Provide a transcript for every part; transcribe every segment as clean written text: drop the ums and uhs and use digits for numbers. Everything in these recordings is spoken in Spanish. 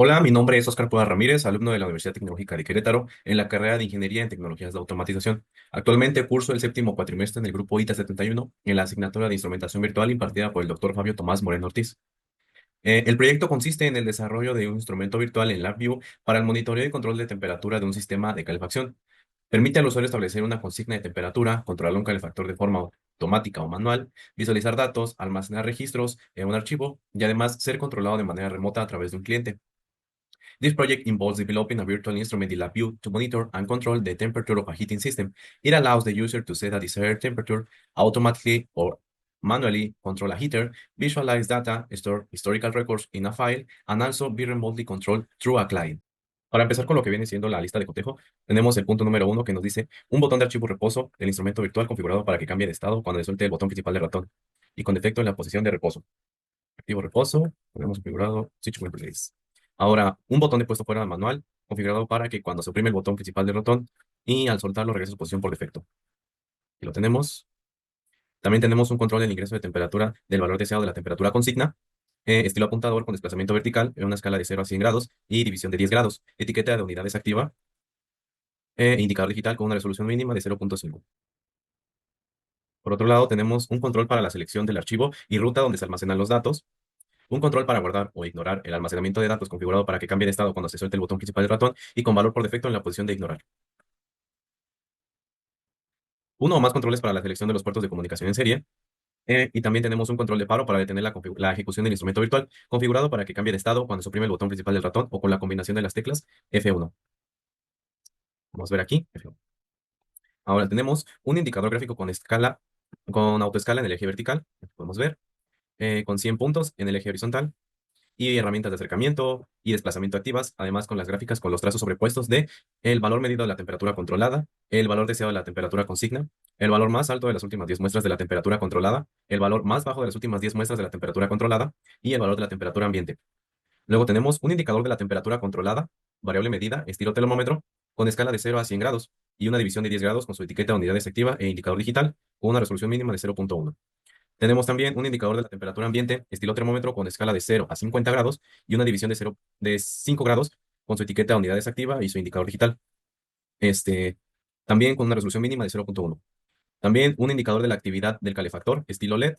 Hola, mi nombre es Oscar Puga Ramírez, alumno de la Universidad Tecnológica de Querétaro en la carrera de Ingeniería en Tecnologías de Automatización. Actualmente curso el séptimo cuatrimestre en el grupo ITA 71 en la asignatura de Instrumentación Virtual impartida por el doctor Fabio Tomás Moreno Ortiz. El proyecto consiste en el desarrollo de un instrumento virtual en LabVIEW para el monitoreo y control de temperatura de un sistema de calefacción. Permite al usuario establecer una consigna de temperatura, controlar un calefactor de forma automática o manual, visualizar datos, almacenar registros en un archivo y además ser controlado de manera remota a través de un cliente. This project involves developing a virtual instrument in LabVIEW to monitor and control the temperature of a heating system. It allows the user to set a desired temperature automatically or manually, control a heater, visualize data, store historical records in a file, and also be remotely controlled through a client. Para empezar con lo que viene siendo la lista de cotejo, tenemos el punto número uno que nos dice un botón de archivo reposo del instrumento virtual configurado para que cambie de estado cuando le suelte el botón principal del ratón y con defecto en la posición de reposo. Activo reposo, tenemos configurado Switch Will Release. Ahora, un botón de puesto fuera manual, configurado para que cuando se oprime el botón principal del ratón y al soltarlo regrese a su posición por defecto. Y lo tenemos. También tenemos un control del ingreso de temperatura del valor deseado de la temperatura consigna, estilo apuntador con desplazamiento vertical en una escala de 0 a 100 grados y división de 10 grados, etiqueta de unidades activa, indicador digital con una resolución mínima de 0.5. Por otro lado, tenemos un control para la selección del archivo y ruta donde se almacenan los datos, un control para guardar o ignorar el almacenamiento de datos configurado para que cambie de estado cuando se suelte el botón principal del ratón y con valor por defecto en la posición de ignorar. Uno o más controles para la selección de los puertos de comunicación en serie. Y también tenemos un control de paro para detener la ejecución del instrumento virtual, configurado para que cambie de estado cuando se oprime el botón principal del ratón o con la combinación de las teclas F1. Vamos a ver aquí, F1. Ahora tenemos un indicador gráfico con escala, con autoescala en el eje vertical, podemos ver, con 100 puntos en el eje horizontal y herramientas de acercamiento y desplazamiento activas, además con las gráficas con los trazos sobrepuestos de el valor medido de la temperatura controlada, el valor deseado de la temperatura consigna, el valor más alto de las últimas 10 muestras de la temperatura controlada, el valor más bajo de las últimas 10 muestras de la temperatura controlada y el valor de la temperatura ambiente. Luego tenemos un indicador de la temperatura controlada, variable medida, estilo termómetro, con escala de 0 a 100 grados y una división de 10 grados con su etiqueta de unidades activa e indicador digital con una resolución mínima de 0.1. Tenemos también un indicador de la temperatura ambiente, estilo termómetro con escala de 0 a 50 grados y una división de 5 grados con su etiqueta de unidades activa y su indicador digital. Este, también con una resolución mínima de 0.1. También un indicador de la actividad del calefactor, estilo LED.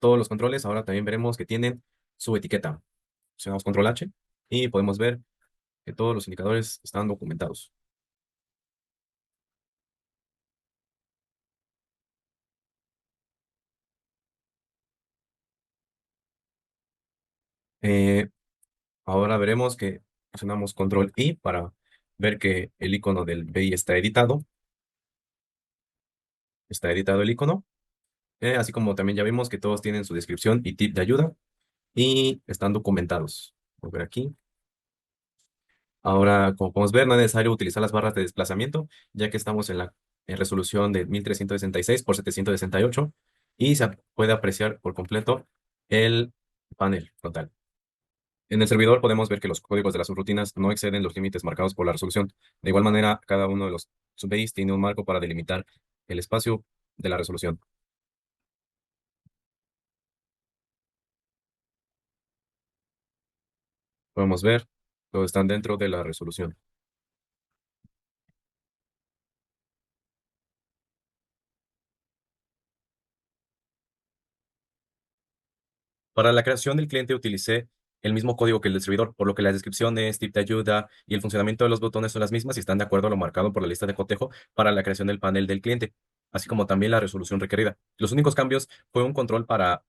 Todos los controles ahora también veremos que tienen su etiqueta. Presionamos control H y podemos ver que todos los indicadores están documentados. Eh, Ahora veremos que presionamos control I para ver que el icono del BI está editado. Está editado el icono. Así como también ya vimos que todos tienen su descripción y tip de ayuda y están documentados. Voy a ver aquí. Ahora, como podemos ver, no es necesario utilizar las barras de desplazamiento, ya que estamos en la resolución de 1366 por 768 y se puede apreciar por completo el panel frontal. En el servidor podemos ver que los códigos de las subrutinas no exceden los límites marcados por la resolución. De igual manera, cada uno de los subbase tiene un marco para delimitar el espacio de la resolución. Podemos ver, todos están dentro de la resolución. Para la creación del cliente utilicé el mismo código que el del servidor, por lo que las descripciones, tip de ayuda y el funcionamiento de los botones son las mismas y están de acuerdo a lo marcado por la lista de cotejo para la creación del panel del cliente, así como también la resolución requerida. Los únicos cambios fue un control para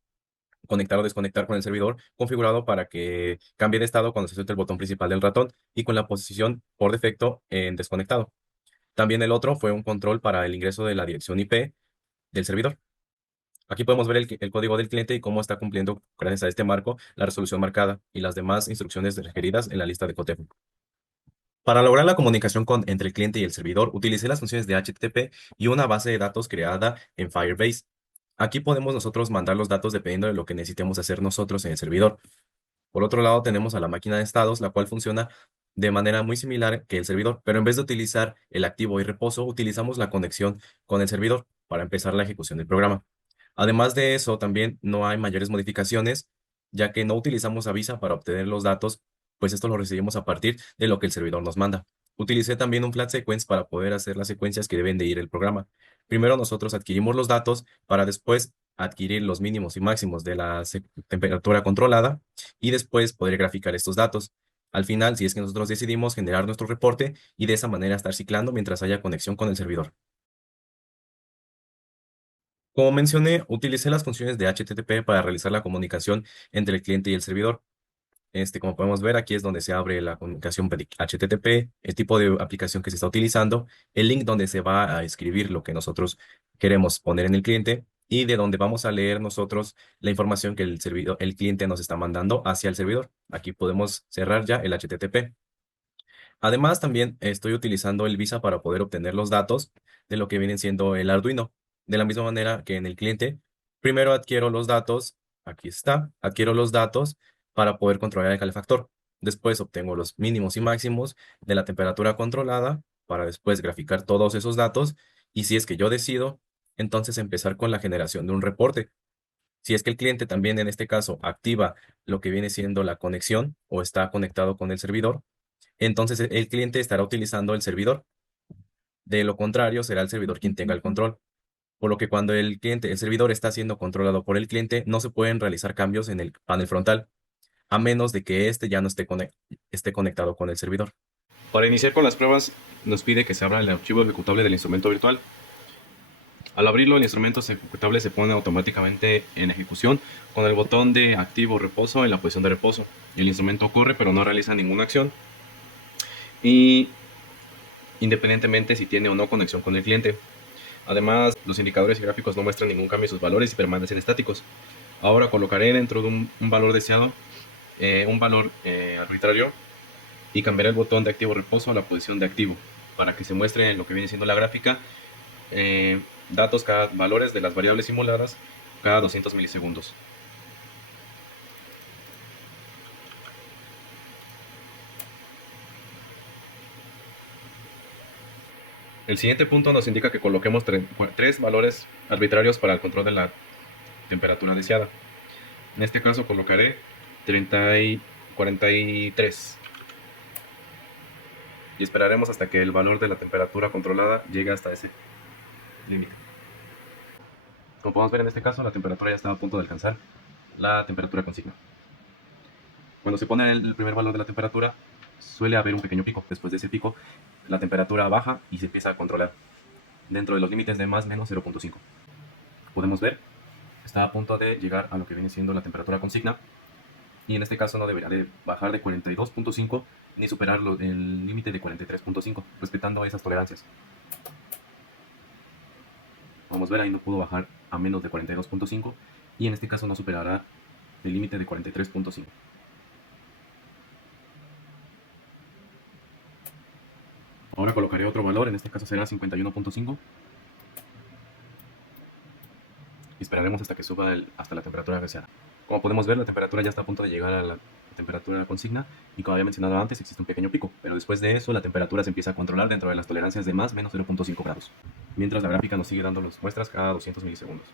conectar o desconectar con el servidor, configurado para que cambie de estado cuando se suelte el botón principal del ratón y con la posición por defecto en desconectado. También el otro fue un control para el ingreso de la dirección IP del servidor. Aquí podemos ver el código del cliente y cómo está cumpliendo, gracias a este marco, la resolución marcada y las demás instrucciones requeridas en la lista de cotejo. Para lograr la comunicación entre el cliente y el servidor, utilicé las funciones de HTTP y una base de datos creada en Firebase. Aquí podemos nosotros mandar los datos dependiendo de lo que necesitemos hacer nosotros en el servidor. Por otro lado, tenemos a la máquina de estados, la cual funciona de manera muy similar que el servidor, pero en vez de utilizar el activo y reposo, utilizamos la conexión con el servidor para empezar la ejecución del programa. Además de eso, también no hay mayores modificaciones, ya que no utilizamos Avisa para obtener los datos pues esto lo recibimos a partir de lo que el servidor nos manda. Utilicé también un flat sequence para poder hacer las secuencias que deben de ir el programa. Primero nosotros adquirimos los datos para después adquirir los mínimos y máximos de la temperatura controlada y después poder graficar estos datos. Al final, si es que nosotros decidimos generar nuestro reporte y de esa manera estar ciclando mientras haya conexión con el servidor. Como mencioné, utilicé las funciones de HTTP para realizar la comunicación entre el cliente y el servidor. Como podemos ver, aquí es donde se abre la comunicación HTTP, el tipo de aplicación que se está utilizando, el link donde se va a escribir lo que nosotros queremos poner en el cliente y de donde vamos a leer nosotros la información que el servidor, el cliente nos está mandando hacia el servidor. Aquí podemos cerrar ya el HTTP. Además, también estoy utilizando el Visa para poder obtener los datos de lo que viene siendo el Arduino. De la misma manera que en el cliente, primero adquiero los datos, aquí está, adquiero los datos para poder controlar el calefactor. Después obtengo los mínimos y máximos de la temperatura controlada para después graficar todos esos datos y si es que yo decido, entonces empezar con la generación de un reporte. Si es que el cliente también en este caso activa lo que viene siendo la conexión o está conectado con el servidor, entonces el cliente estará utilizando el servidor. De lo contrario, será el servidor quien tenga el control. Por lo que cuando el servidor está siendo controlado por el cliente, no se pueden realizar cambios en el panel frontal, a menos de que éste ya no esté conectado con el servidor. Para iniciar con las pruebas, nos pide que se abra el archivo ejecutable del instrumento virtual. Al abrirlo, el instrumento ejecutable se pone automáticamente en ejecución con el botón de activo reposo en la posición de reposo. El instrumento corre, pero no realiza ninguna acción. Y independientemente si tiene o no conexión con el cliente. Además, los indicadores y gráficos no muestran ningún cambio en sus valores y permanecen estáticos. Ahora colocaré dentro de un valor deseado un valor arbitrario y cambiaré el botón de activo reposo a la posición de activo para que se muestre en lo que viene siendo la gráfica datos, valores de las variables simuladas cada 200 milisegundos. El siguiente punto nos indica que coloquemos tres valores arbitrarios para el control de la temperatura deseada. En este caso colocaré 30 y 43 y esperaremos hasta que el valor de la temperatura controlada llegue hasta ese límite. Como podemos ver en este caso, la temperatura ya está a punto de alcanzar la temperatura consigna. Cuando se pone el primer valor de la temperatura, suele haber un pequeño pico. Después de ese pico, la temperatura baja y se empieza a controlar dentro de los límites de más o menos 0.5. Podemos ver, está a punto de llegar a lo que viene siendo la temperatura consigna y en este caso no debería de bajar de 42.5 ni superar el límite de 43.5, respetando esas tolerancias. Vamos a ver, ahí no pudo bajar a menos de 42.5 y en este caso no superará el límite de 43.5. Ahora colocaré otro valor, en este caso será 51.5 y esperaremos hasta que suba hasta la temperatura deseada. Como podemos ver, la temperatura ya está a punto de llegar a la temperatura consigna y como había mencionado antes, existe un pequeño pico, pero después de eso la temperatura se empieza a controlar dentro de las tolerancias de más o menos 0.5 grados, mientras la gráfica nos sigue dando las muestras cada 200 milisegundos.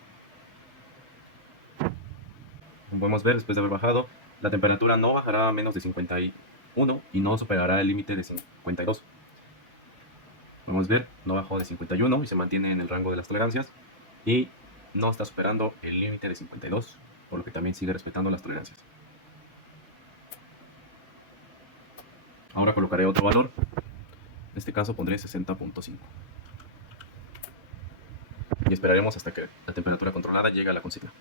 Como podemos ver, después de haber bajado, la temperatura no bajará a menos de 51 y no superará el límite de 52. Podemos ver, no bajó de 51 y se mantiene en el rango de las tolerancias y no está superando el límite de 52, por lo que también sigue respetando las tolerancias. Ahora colocaré otro valor, en este caso pondré 60.5 y esperaremos hasta que la temperatura controlada llegue a la consigna.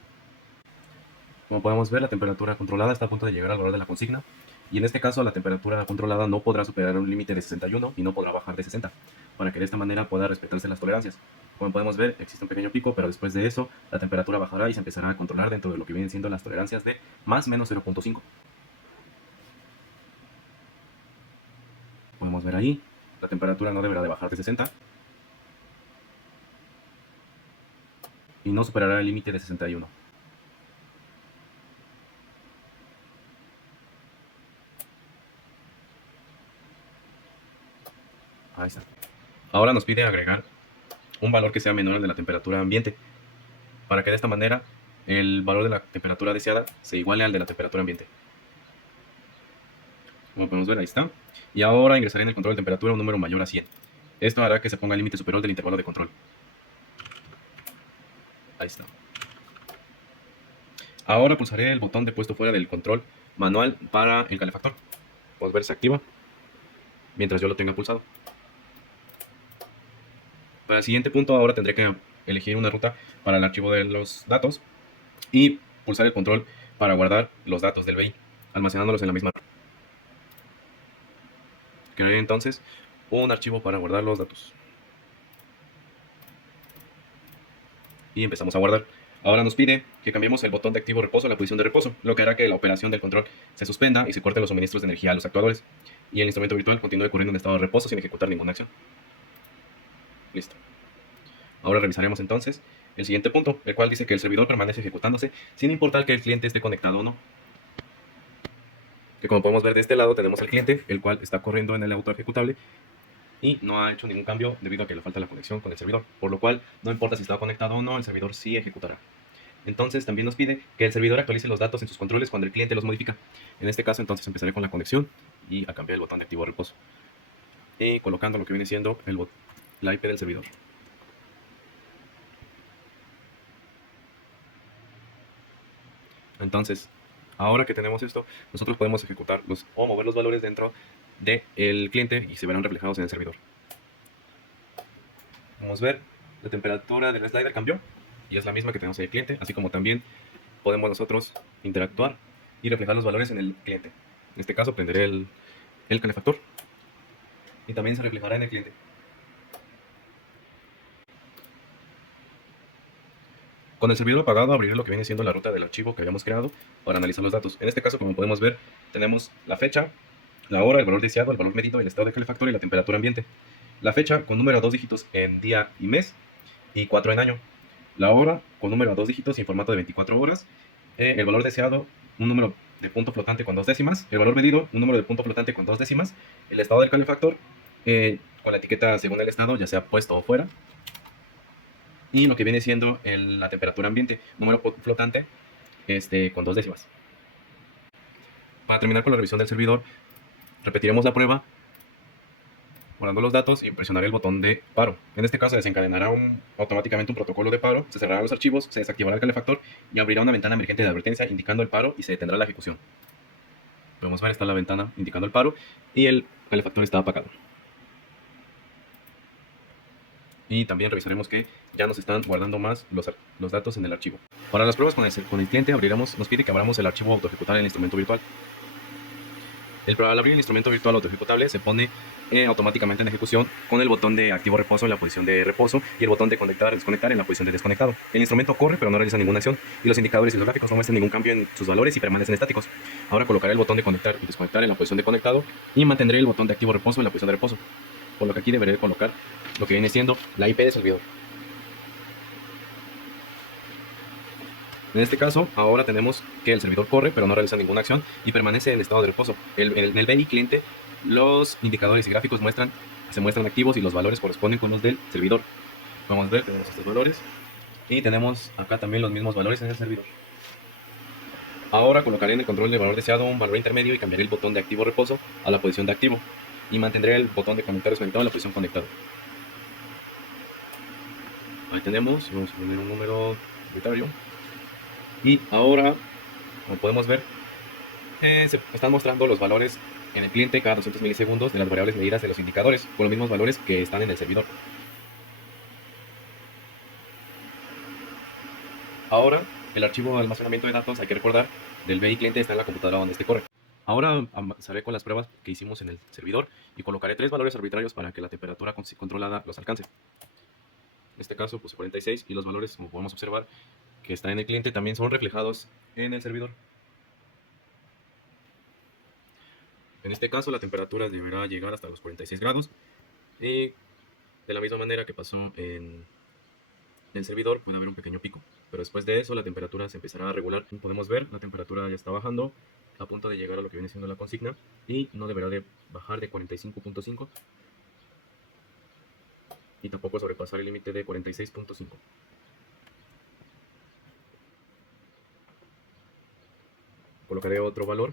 Como podemos ver, la temperatura controlada está a punto de llegar al valor de la consigna y en este caso la temperatura controlada no podrá superar un límite de 61 y no podrá bajar de 60, para que de esta manera pueda respetarse las tolerancias. Como podemos ver, existe un pequeño pico, pero después de eso la temperatura bajará y se empezará a controlar dentro de lo que vienen siendo las tolerancias de más o menos 0.5. Podemos ver ahí, la temperatura no deberá de bajar de 60 y no superará el límite de 61. Ahí está. Ahora nos pide agregar un valor que sea menor al de la temperatura ambiente, para que de esta manera el valor de la temperatura deseada se iguale al de la temperatura ambiente. Como podemos ver, ahí está. Y ahora ingresaré en el control de temperatura un número mayor a 100. Esto hará que se ponga el límite superior del intervalo de control. Ahí está. Ahora pulsaré el botón de puesto fuera del control manual para el calefactor. Podemos ver, se activa mientras yo lo tenga pulsado. Para el siguiente punto, ahora tendré que elegir una ruta para el archivo de los datos y pulsar el control para guardar los datos del BI, almacenándolos en la misma ruta. Crearé entonces un archivo para guardar los datos. Y empezamos a guardar. Ahora nos pide que cambiemos el botón de activo reposo a la posición de reposo, lo que hará que la operación del control se suspenda y se corten los suministros de energía a los actuadores. Y el instrumento virtual continúe corriendo en estado de reposo sin ejecutar ninguna acción. Listo. Ahora revisaremos entonces el siguiente punto, el cual dice que el servidor permanece ejecutándose sin importar que el cliente esté conectado o no. Que como podemos ver de este lado tenemos al cliente, el cual está corriendo en el auto ejecutable y no ha hecho ningún cambio debido a que le falta la conexión con el servidor, por lo cual no importa si está conectado o no, el servidor sí ejecutará. Entonces también nos pide que el servidor actualice los datos en sus controles cuando el cliente los modifica. En este caso entonces empezaré con la conexión y a cambiar el botón de activo reposo y colocando lo que viene siendo la IP del servidor. Entonces, ahora que tenemos esto, nosotros podemos ejecutarlos o mover los valores dentro del cliente y se verán reflejados en el servidor. Podemos ver, la temperatura del slider cambió y es la misma que tenemos en el cliente, así como también podemos nosotros interactuar y reflejar los valores en el cliente. En este caso prenderé el calefactor y también se reflejará en el cliente. Con el servidor apagado abriré lo que viene siendo la ruta del archivo que habíamos creado para analizar los datos. En este caso, como podemos ver, tenemos la fecha, la hora, el valor deseado, el valor medido, el estado de calefactor y la temperatura ambiente. La fecha con número a 2 dígitos en día y mes y 4 en año. La hora con número a 2 dígitos y en formato de 24 horas. El valor deseado, un número de punto flotante con 2 décimas. El valor medido, un número de punto flotante con 2 décimas. El estado del calefactor con la etiqueta según el estado, ya sea puesto o fuera. Y lo que viene siendo la temperatura ambiente, número flotante con 2 décimas. Para terminar con la revisión del servidor, repetiremos la prueba guardando los datos y presionaré el botón de paro. En este caso desencadenará automáticamente un protocolo de paro, se cerrarán los archivos, se desactivará el calefactor y abrirá una ventana emergente de advertencia indicando el paro y se detendrá la ejecución. Podemos ver, está la ventana indicando el paro y el calefactor está apagado. Y también revisaremos que ya nos están guardando más los datos en el archivo. Para las pruebas con el cliente nos pide que abramos el archivo autoejecutable en el instrumento virtual. Al abrir el instrumento virtual autoejecutable se pone automáticamente en ejecución con el botón de activo reposo en la posición de reposo y el botón de conectar desconectar en la posición de desconectado. El instrumento corre pero no realiza ninguna acción y los indicadores y los gráficos no muestran ningún cambio en sus valores y permanecen estáticos. Ahora colocaré el botón de conectar y desconectar en la posición de conectado y mantendré el botón de activo reposo en la posición de reposo, por lo que aquí deberé colocar lo que viene siendo la IP de servidor. En este caso, ahora tenemos que el servidor corre, pero no realiza ninguna acción y permanece en estado de reposo. En el BI cliente, los indicadores y gráficos se muestran activos y los valores corresponden con los del servidor. Vamos a ver, tenemos estos valores y tenemos acá también los mismos valores en el servidor. Ahora colocaré en el control de valor deseado un valor intermedio y cambiaré el botón de activo reposo a la posición de activo y mantendré el botón de conectar desconectado en la posición conectado. Ahí tenemos, vamos a poner un número arbitrario. Y ahora, como podemos ver, se están mostrando los valores en el cliente cada 200 milisegundos de las variables medidas de los indicadores, con los mismos valores que están en el servidor. Ahora, el archivo de almacenamiento de datos, hay que recordar, del BI cliente está en la computadora donde este corre. Ahora avanzaré con las pruebas que hicimos en el servidor y colocaré 3 valores arbitrarios para que la temperatura controlada los alcance. En este caso puse 46 y los valores, como podemos observar, que están en el cliente también son reflejados en el servidor. En este caso la temperatura deberá llegar hasta los 46 grados y de la misma manera que pasó en el servidor puede haber un pequeño pico, pero después de eso la temperatura se empezará a regular. Como podemos ver, la temperatura ya está bajando a punto de llegar a lo que viene siendo la consigna y no deberá de bajar de 45.5 y tampoco sobrepasar el límite de 46.5. Colocaré otro valor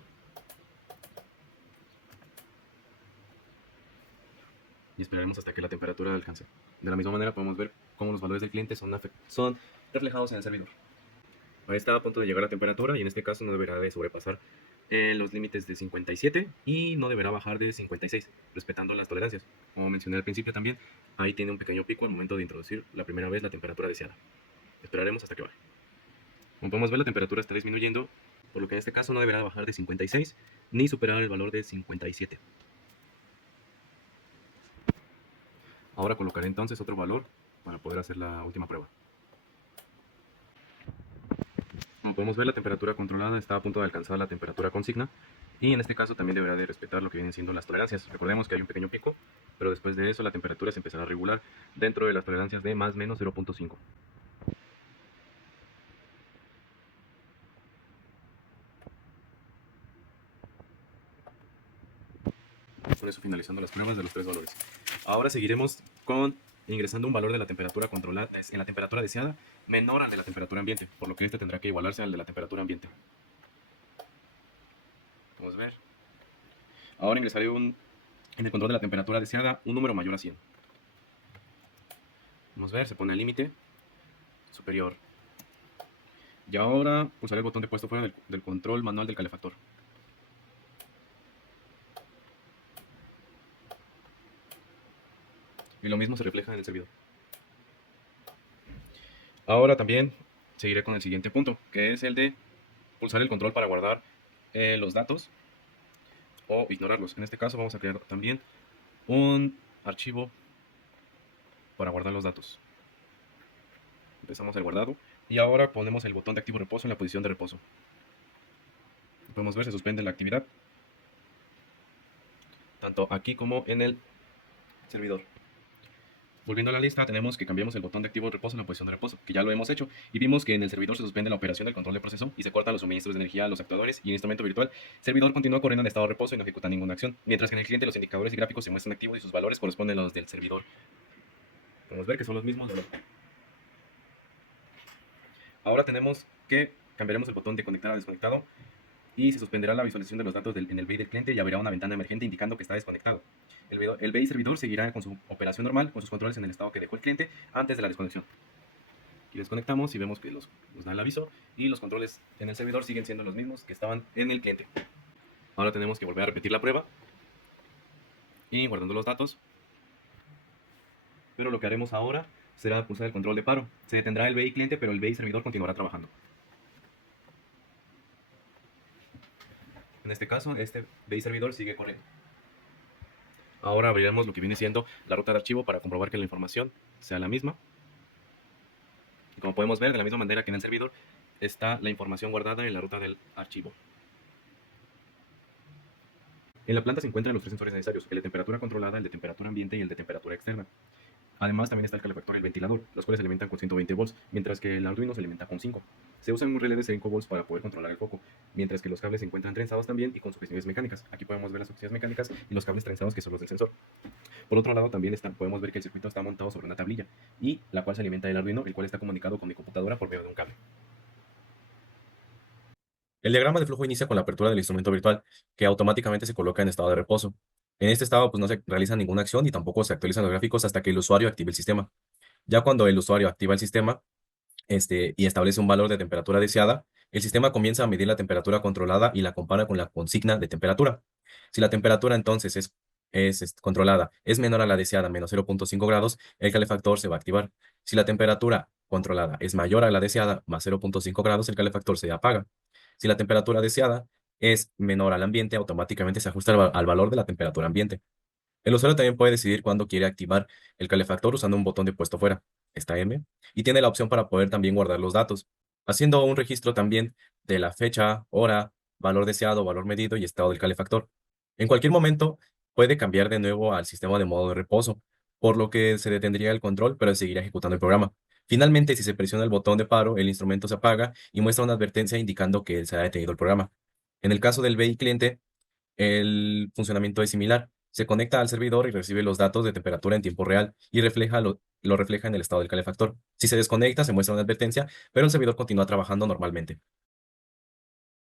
y esperaremos hasta que la temperatura alcance. De la misma manera podemos ver cómo los valores del cliente son reflejados en el servidor. Ahí está a punto de llegar la temperatura y en este caso no deberá de sobrepasar los límites de 57 y no deberá bajar de 56, respetando las tolerancias. Como mencioné al principio también, ahí tiene un pequeño pico al momento de introducir la primera vez la temperatura deseada. Esperaremos hasta que baje. Como podemos ver, la temperatura está disminuyendo, por lo que en este caso no deberá bajar de 56 ni superar el valor de 57. Ahora colocaré entonces otro valor para poder hacer la última prueba. Como podemos ver, la temperatura controlada está a punto de alcanzar la temperatura consigna y en este caso también deberá de respetar lo que vienen siendo las tolerancias. Recordemos que hay un pequeño pico, pero después de eso la temperatura se empezará a regular dentro de las tolerancias de más o menos 0.5. Con eso finalizando las pruebas de los tres valores. Ahora seguiremos con ingresando un valor de la temperatura controlada en la temperatura deseada menor al de la temperatura ambiente, por lo que este tendrá que igualarse al de la temperatura ambiente. Vamos a ver. Ahora ingresaré en el control de la temperatura deseada un número mayor a 100. Vamos a ver, se pone el límite superior. Y ahora pulsaré el botón de puesto fuera del control manual del calefactor. Y lo mismo se refleja en el servidor. Ahora también seguiré con el siguiente punto, que es el de pulsar el control para guardar los datos o ignorarlos. En este caso vamos a crear también un archivo para guardar los datos. Empezamos el guardado y ahora ponemos el botón de activo reposo en la posición de reposo. Podemos ver, se suspende la actividad, tanto aquí como en el servidor. Volviendo a la lista, tenemos que cambiamos el botón de activo reposo en la posición de reposo, que ya lo hemos hecho, y vimos que en el servidor se suspende la operación del control de proceso y se cortan los suministros de energía a los actuadores y en instrumento virtual, el servidor continúa corriendo en estado de reposo y no ejecuta ninguna acción, mientras que en el cliente los indicadores y gráficos se muestran activos y sus valores corresponden a los del servidor. Podemos ver que son los mismos. Ahora tenemos que cambiaremos el botón de conectar a desconectado y se suspenderá la visualización de los datos en el BI del cliente y abrirá una ventana emergente indicando que está desconectado. El BI servidor seguirá con su operación normal, con sus controles en el estado que dejó el cliente antes de la desconexión. Aquí desconectamos y vemos que nos da el aviso y los controles en el servidor siguen siendo los mismos que estaban en el cliente. Ahora tenemos que volver a repetir la prueba y guardando los datos. Pero lo que haremos ahora será pulsar el control de paro. Se detendrá el BI cliente, pero el BI servidor continuará trabajando. En este caso, este BI servidor sigue corriendo. Ahora abriremos lo que viene siendo la ruta de archivo para comprobar que la información sea la misma. Y como podemos ver, de la misma manera que en el servidor, está la información guardada en la ruta del archivo. En la planta se encuentran los tres sensores necesarios, el de temperatura controlada, el de temperatura ambiente y el de temperatura externa. Además, también está el calefactor y el ventilador, los cuales se alimentan con 120 volts, mientras que el Arduino se alimenta con 5. Se usa un relé de 5 volts para poder controlar el foco, mientras que los cables se encuentran trenzados también y con sujeciones mecánicas. Aquí podemos ver las sujeciones mecánicas y los cables trenzados que son los del sensor. Por otro lado, también podemos ver que el circuito está montado sobre una tablilla, y la cual se alimenta del Arduino, el cual está comunicado con mi computadora por medio de un cable. El diagrama de flujo inicia con la apertura del instrumento virtual, que automáticamente se coloca en estado de reposo. En este estado, pues no se realiza ninguna acción y tampoco se actualizan los gráficos hasta que el usuario active el sistema. Ya cuando el usuario activa el sistema, y establece un valor de temperatura deseada, el sistema comienza a medir la temperatura controlada y la compara con la consigna de temperatura. Si la temperatura entonces es controlada es menor a la deseada, menos 0.5 grados, el calefactor se va a activar. Si la temperatura controlada es mayor a la deseada, más 0.5 grados, el calefactor se apaga. Si la temperatura deseada es menor al ambiente, automáticamente se ajusta al valor de la temperatura ambiente. El usuario también puede decidir cuándo quiere activar el calefactor usando un botón de puesto fuera, esta M, y tiene la opción para poder también guardar los datos, haciendo un registro también de la fecha, hora, valor deseado, valor medido y estado del calefactor. En cualquier momento puede cambiar de nuevo al sistema de modo de reposo, por lo que se detendría el control, pero seguirá ejecutando el programa. Finalmente, si se presiona el botón de paro, el instrumento se apaga y muestra una advertencia indicando que se ha detenido el programa. En el caso del BI cliente, el funcionamiento es similar. Se conecta al servidor y recibe los datos de temperatura en tiempo real y lo refleja en el estado del calefactor. Si se desconecta, se muestra una advertencia, pero el servidor continúa trabajando normalmente.